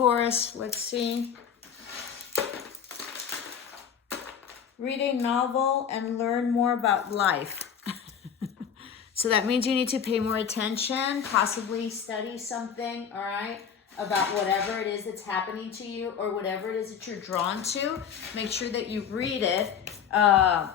Taurus, let's see. Read a novel and learn more about life. So that means you need to pay more attention, possibly study something, all right, about whatever it is that's happening to you or whatever it is that you're drawn to. Make sure that you read it,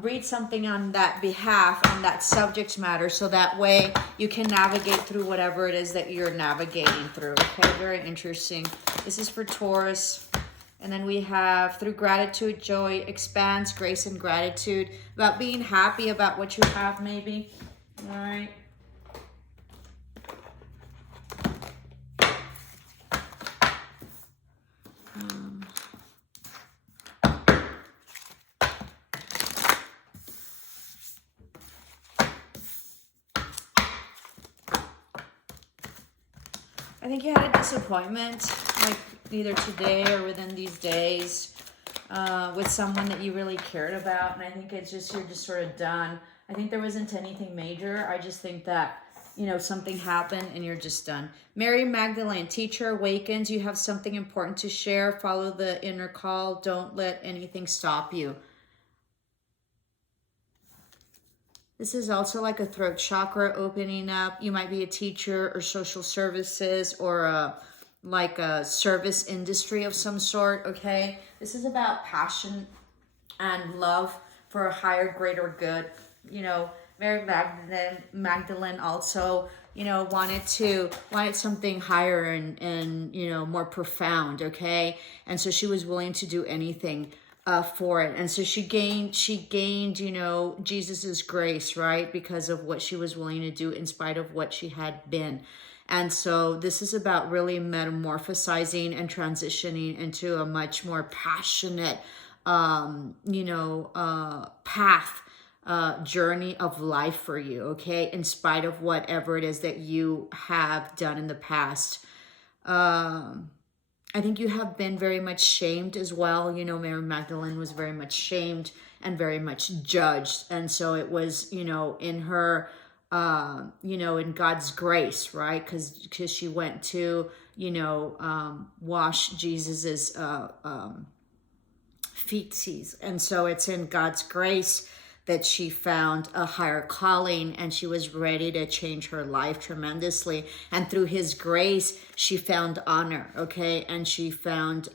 read something on that behalf, on that subject matter, so that way you can navigate through whatever it is that you're navigating through. Okay, very interesting. This is for Taurus. And then we have through gratitude, joy expands, grace and gratitude, about being happy about what you have maybe. All right. I think you had a disappointment, like either today or within these days, with someone that you really cared about. And I think it's just, you're just sort of done. I think there wasn't anything major. I just think that, you know, something happened and you're just done. Mary Magdalene, teacher awakens. You have something important to share. Follow the inner call. Don't let anything stop you. This is also like a throat chakra opening up. You might be a teacher or social services or like a service industry of some sort, okay? This is about passion and love for a higher, greater good. You know, Mary Magdalene also, you know, wanted something higher and you know, more profound, okay? And so she was willing to do anything for it. And so she gained, you know, Jesus's grace, right? Because of what she was willing to do in spite of what she had been. And so this is about really metamorphosizing and transitioning into a much more passionate, you know, path, journey of life for you, okay? In spite of whatever it is that you have done in the past. I think you have been very much shamed as well. You know, Mary Magdalene was very much shamed and very much judged. And so it was, you know, in her, you know, in God's grace, right? Because she went to, you know, wash Jesus's feetsies. And so it's in God's grace that she found a higher calling and she was ready to change her life tremendously. And through his grace, she found honor, okay? And she found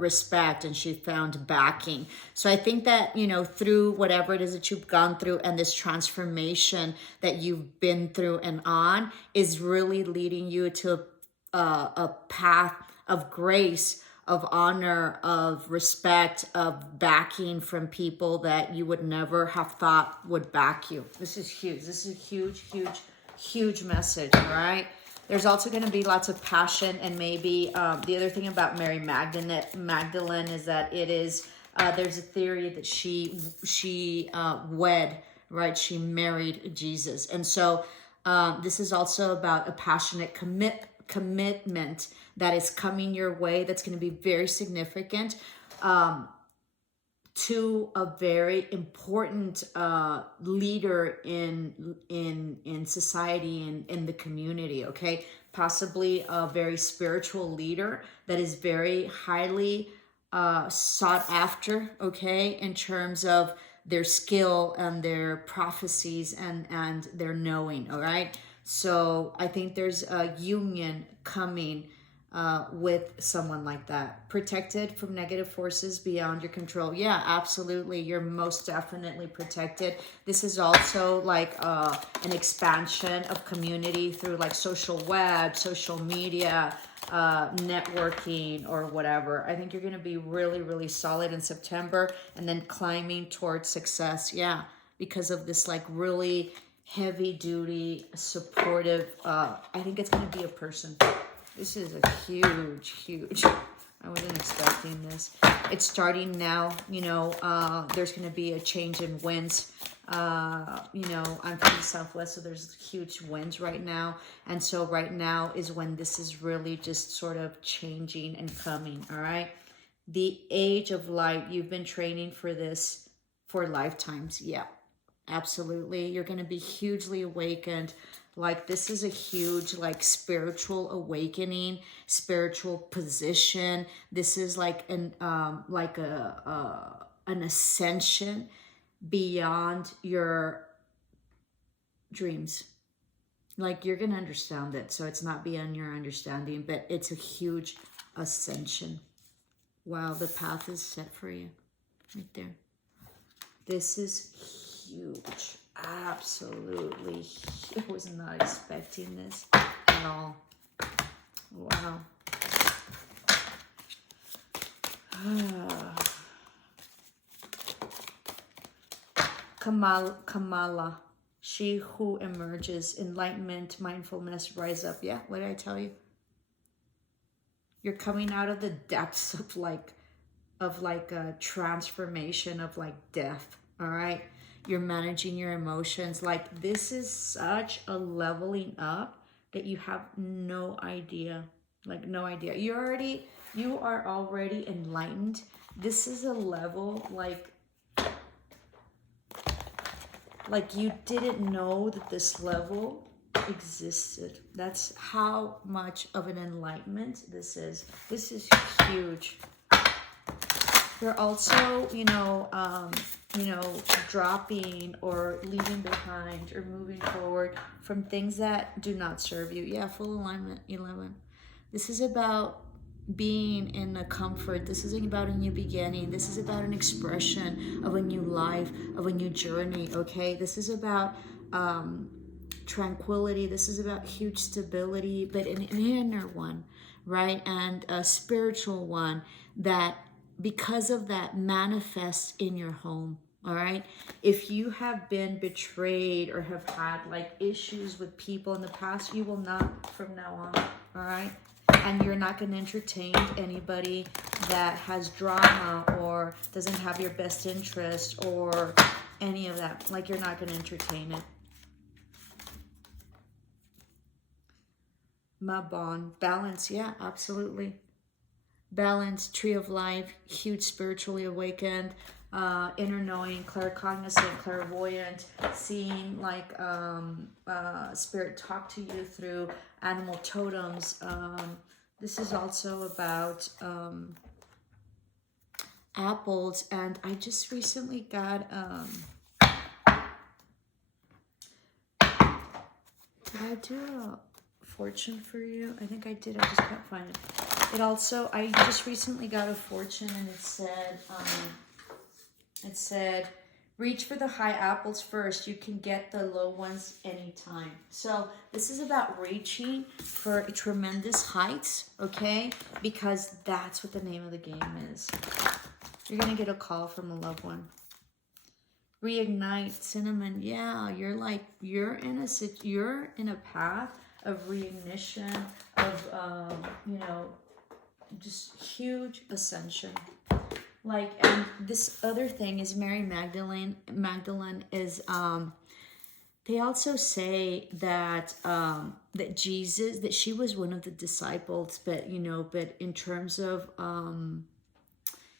respect and she found backing. So I think that, you know, through whatever it is that you've gone through and this transformation that you've been through and on is really leading you to a path of grace, of honor, of respect, of backing from people that you would never have thought would back you. This is huge. This is a huge, huge, huge message, all right? There's also going to be lots of passion and maybe the other thing about Mary Magdalene is that it is, there's a theory that she wed, right? She married Jesus. And so this is also about a passionate commitment that is coming your way that's going to be very significant to a very important leader in society and in the community, okay? Possibly a very spiritual leader that is very highly sought after, okay, in terms of their skill and their prophecies and their knowing, all right? So I think there's a union coming with someone like that. Protected from negative forces beyond your control. Yeah, absolutely. You're most definitely protected. This is also like an expansion of community through like social web, social media, networking or whatever. I think you're going to be really, really solid in September and then climbing towards success. Yeah, because of this like really heavy duty, supportive, I think it's going to be a person. This is a huge, huge, I wasn't expecting this. It's starting now, you know, there's going to be a change in winds. You know, I'm from the Southwest, so there's huge winds right now. And so right now is when this is really just sort of changing and coming, all right? The age of light, you've been training for this for lifetimes. Yeah, absolutely. You're going to be hugely awakened. Like this is a huge like spiritual awakening, spiritual position. This is like an ascension beyond your dreams. Like you're gonna understand it, so it's not beyond your understanding, but it's a huge ascension. Wow, the path is set for you right there. This is huge. Absolutely. I was not expecting this at all. Wow. Kamala. She who emerges, enlightenment, mindfulness, rise up. Yeah, what did I tell you? You're coming out of the depths of a transformation of like death. All right. You're managing your emotions. Like this is such a leveling up that you have no idea. Like no idea. You are already enlightened. This is a level like you didn't know that this level existed. That's how much of an enlightenment this is. This is huge. You're also, dropping or leaving behind or moving forward from things that do not serve you. Yeah, full alignment, 11. This is about being in a comfort. This isn't about a new beginning. This is about an expression of a new life, of a new journey, okay? This is about tranquility. This is about huge stability, but an inner one, right? And a spiritual one that, because of that, manifests in your home. All right. If you have been betrayed or have had like issues with people in the past, you will not from now on. All right. And you're not going to entertain anybody that has drama or doesn't have your best interest or any of that. Like you're not going to entertain it. My bond. Balance. Yeah, absolutely. Balance, tree of life, huge spiritually awakened, inner knowing, claircognizant, clairvoyant, seeing like spirit talk to you through animal totems. This is also about apples, and I just recently got did I do a fortune for you? I think I did. I just can't find it. It also, I just recently got a fortune, and it said, reach for the high apples first. You can get the low ones anytime. So this is about reaching for tremendous heights, okay? Because that's what the name of the game is. You're going to get a call from a loved one. Reignite, cinnamon. Yeah, you're in a path of reignition, of, just huge ascension. Like, and this other thing is Mary Magdalene. Magdalene is, they also say that, that Jesus, that she was one of the disciples, but, but in terms of,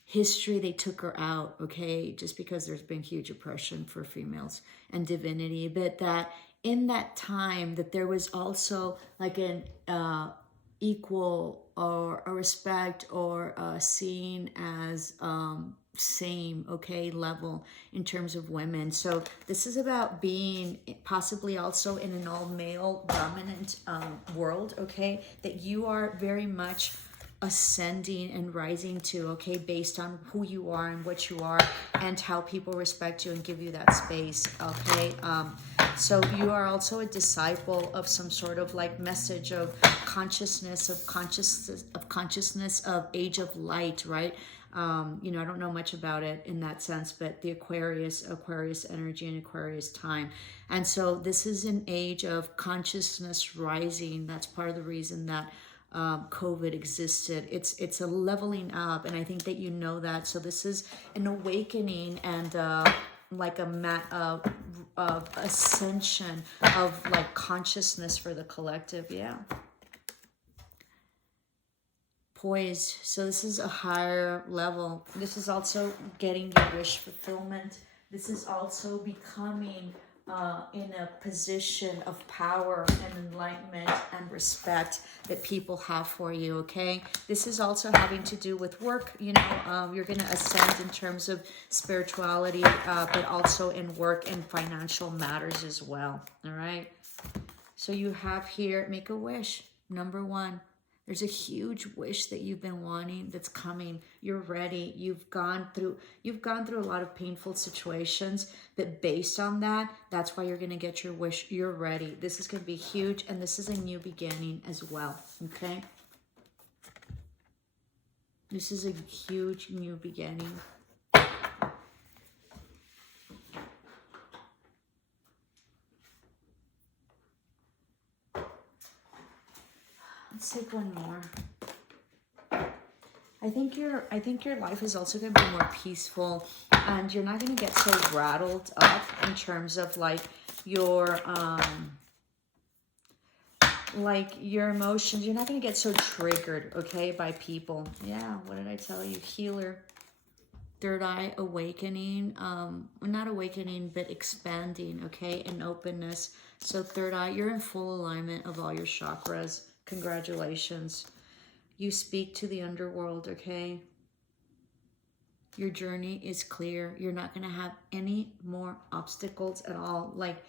history, they took her out, okay, just because there's been huge oppression for females and divinity, but that in that time that there was also like an equal or a respect or seen as same, okay, level in terms of women. So this is about being possibly also in an all male dominant world, okay, that you are very much ascending and rising to, okay, based on who you are and what you are and how people respect you and give you that space, okay. So you are also a disciple of some sort of like message of consciousness of age of light, right? I don't know much about it in that sense, but the Aquarius energy and Aquarius time. And so this is an age of consciousness rising. That's part of the reason that COVID existed. It's a leveling up, and I think that you know that. So this is an awakening and like a ascension of like consciousness for the collective. Yeah. Poised. So this is a higher level. This is also getting your wish fulfillment. This is also becoming in a position of power and enlightenment and respect that people have for you, okay? This is also having to do with work, you know, you're going to ascend in terms of spirituality, but also in work and financial matters as well, all right? So you have here, make a wish, number 1. There's a huge wish that you've been wanting that's coming. You're ready. You've gone through a lot of painful situations, but based on that, that's why you're going to get your wish. You're ready. This is going to be huge, and this is a new beginning as well, okay? This is a huge new beginning. Let's take one more. I think your life is also going to be more peaceful, and you're not going to get so rattled up in terms of like your emotions. You're not going to get so triggered, okay, by people. Yeah, what did I tell you? Healer. Third eye awakening, not awakening, but expanding, okay, and openness. So third eye, you're in full alignment of all your chakras. Congratulations. You speak to the underworld, okay? Your journey is clear. You're not going to have any more obstacles at all. Like,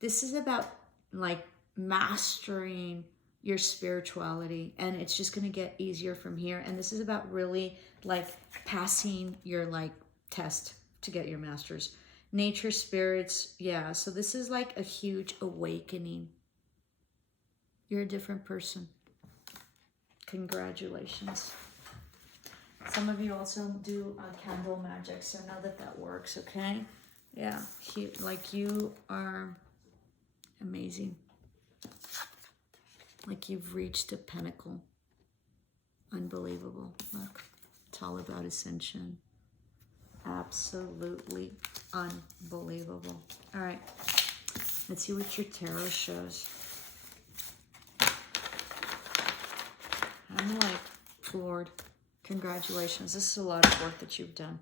this is about, like, mastering your spirituality, and it's just going to get easier from here. And this is about really, like, passing your, like, test to get your master's. Nature, spirits, yeah. So this is, like, a huge awakening. You're a different person. Congratulations. Some of you also do candle magic, so know that that works, okay? Yeah, like you are amazing. Like you've reached a pinnacle. Unbelievable. Look, it's all about ascension. Absolutely unbelievable. All right, let's see what your tarot shows. I'm like floored. Congratulations. This is a lot of work that you've done.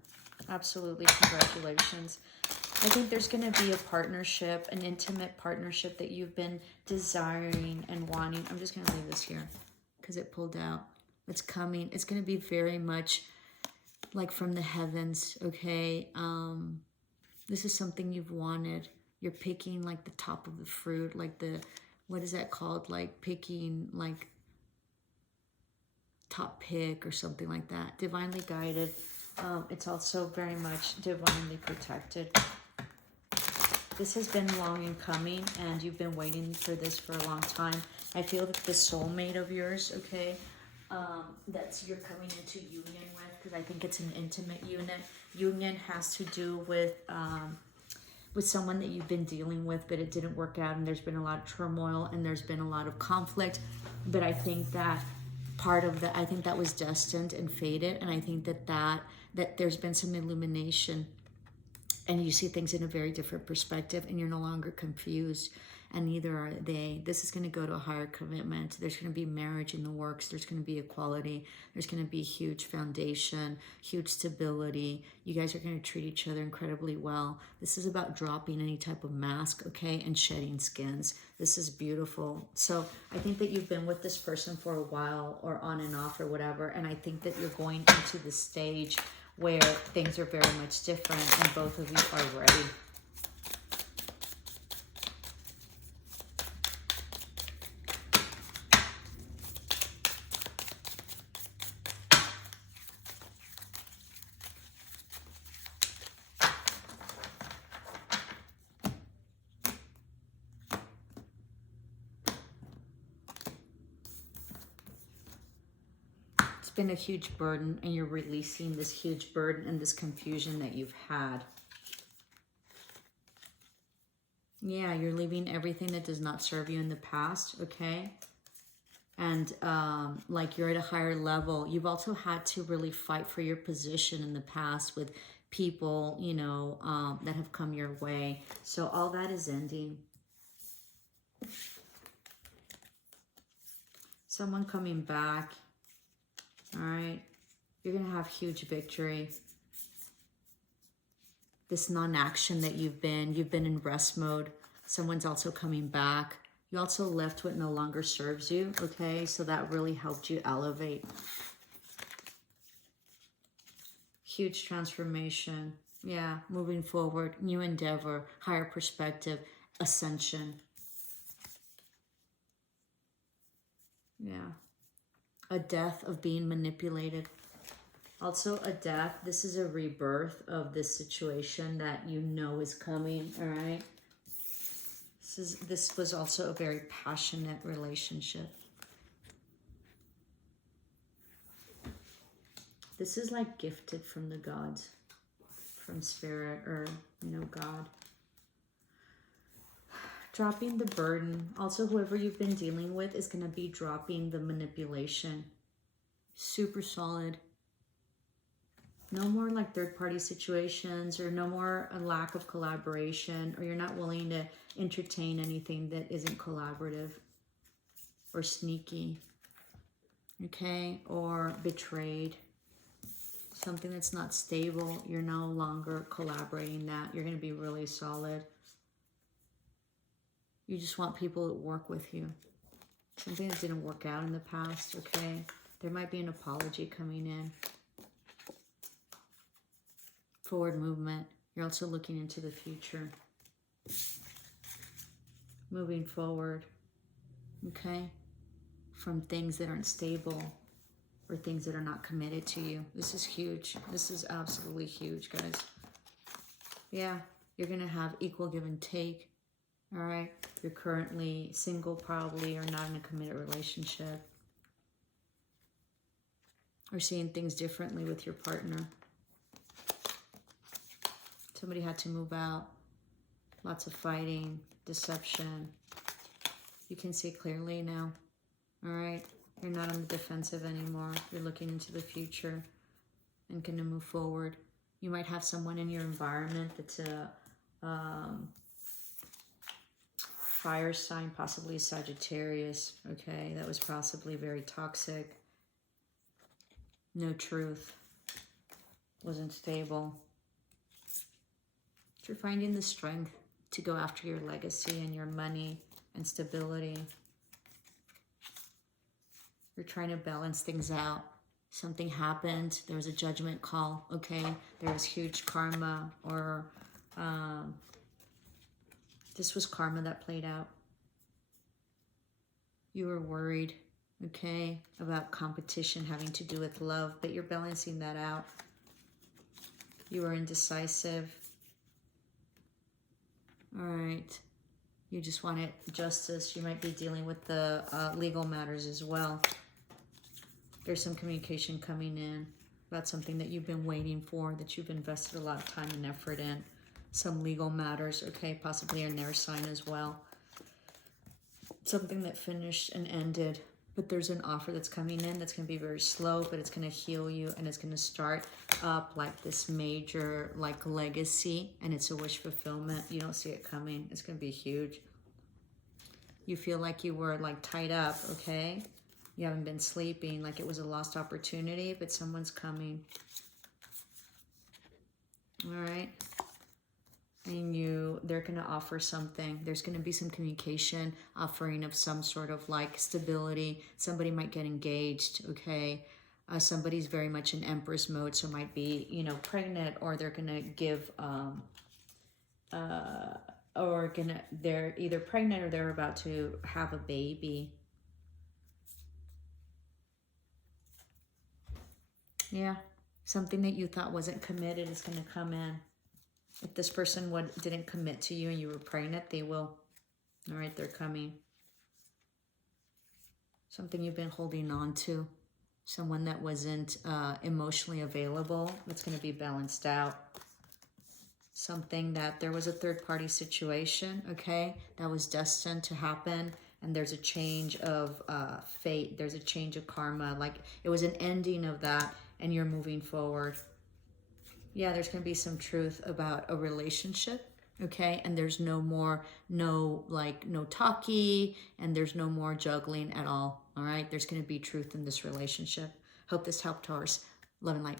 Absolutely, congratulations. I think there's going to be a partnership, an intimate partnership that you've been desiring and wanting. I'm just going to leave this here because it pulled out. It's coming. It's going to be very much like from the heavens, okay? This is something you've wanted. You're picking like the top of the fruit, like the, what is that called? Like picking like top pick or something like that. Divinely guided. It's also very much divinely protected. This has been long in coming, and you've been waiting for this for a long time. I feel that the soulmate of yours, okay, that's you're coming into union with, because I think it's an intimate union. Union has to do with someone that you've been dealing with, but it didn't work out, and there's been a lot of turmoil, and there's been a lot of conflict. But I think that part of that, I think that was destined and fated, and I think that there's been some illumination, and you see things in a very different perspective, and you're no longer confused, and neither are they. This is going to go to a higher commitment. There's going to be marriage in the works. There's going to be equality. There's going to be huge foundation, huge stability. You guys are going to treat each other incredibly well. This is about dropping any type of mask, okay, and shedding skins. This is beautiful. So I think that you've been with this person for a while, or on and off or whatever, and I think that you're going into the stage where things are very much different, and both of you are ready. Been a huge burden, and you're releasing this huge burden and this confusion that you've had. Yeah, you're leaving everything that does not serve you in the past, okay? And like you're at a higher level. You've also had to really fight for your position in the past with people, you know, that have come your way. So all that is ending. Someone coming back. All right, you're going to have huge victory. this non-action that you've been in rest mode. Someone's also coming back. You also left what no longer serves you, okay? So that really helped you elevate. Huge transformation. Yeah, moving forward, new endeavor, higher perspective, ascension. Yeah. A death of being manipulated. Also a death. This is a rebirth of this situation that you know is coming, all right? This was also a very passionate relationship. This is like gifted from the gods, from spirit, or, you know, God. Dropping the burden. Also, whoever you've been dealing with is going to be dropping the manipulation. Super solid. No more like third-party situations, or no more a lack of collaboration, or you're not willing to entertain anything that isn't collaborative or sneaky, okay, or betrayed. Something that's not stable, you're no longer collaborating that. You're going to be really solid. You just want people to work with you. Something that didn't work out in the past, okay? There might be an apology coming in. Forward movement. You're also looking into the future. Moving forward, okay? From things that aren't stable or things that are not committed to you. This is huge. This is absolutely huge, guys. Yeah, you're going to have equal give and take, all right? You're currently single probably, or not in a committed relationship, or seeing things differently with your partner. Somebody had to move out. Lots of fighting, deception. You can see clearly now. All right? You're not on the defensive anymore. You're looking into the future and going to move forward. You might have someone in your environment that's a fire sign, possibly Sagittarius. Okay? That was possibly very toxic. No truth. Wasn't stable. You're finding the strength to go after your legacy and your money and stability. You're trying to balance things out. Something happened. There was a judgment call, okay? There was huge karma, or this was karma that played out. You were worried, okay, about competition having to do with love, but you're balancing that out. You were indecisive. All right. You just wanted justice. You might be dealing with the legal matters as well. There's some communication coming in about something that you've been waiting for, that you've invested a lot of time and effort in. Some legal matters, okay, possibly an air sign as well. Something that finished and ended, but there's an offer that's coming in that's going to be very slow, but it's going to heal you, and it's going to start up like this major like legacy, and it's a wish fulfillment. You don't see it coming. It's going to be huge. You feel like you were like tied up, okay? You haven't been sleeping, like it was a lost opportunity, but someone's coming. All right. And they're going to offer something. There's going to be some communication, offering of some sort of like stability. Somebody might get engaged, okay? Somebody's very much in Empress mode, so might be, you know, pregnant, or they're going to give, they're either pregnant or they're about to have a baby. Yeah, something that you thought wasn't committed is going to come in. If this person didn't commit to you and you were pregnant, they will. All right, they're coming. Something you've been holding on to. Someone that wasn't emotionally available. It's going to be balanced out. Something that there was a third-party situation, okay, that was destined to happen. And there's a change of fate. There's a change of karma. Like it was an ending of that, and you're moving forward. Yeah, there's going to be some truth about a relationship, okay? And there's no talky, and there's no more juggling at all right? There's going to be truth in this relationship. Hope this helped, Taurus. Love and light.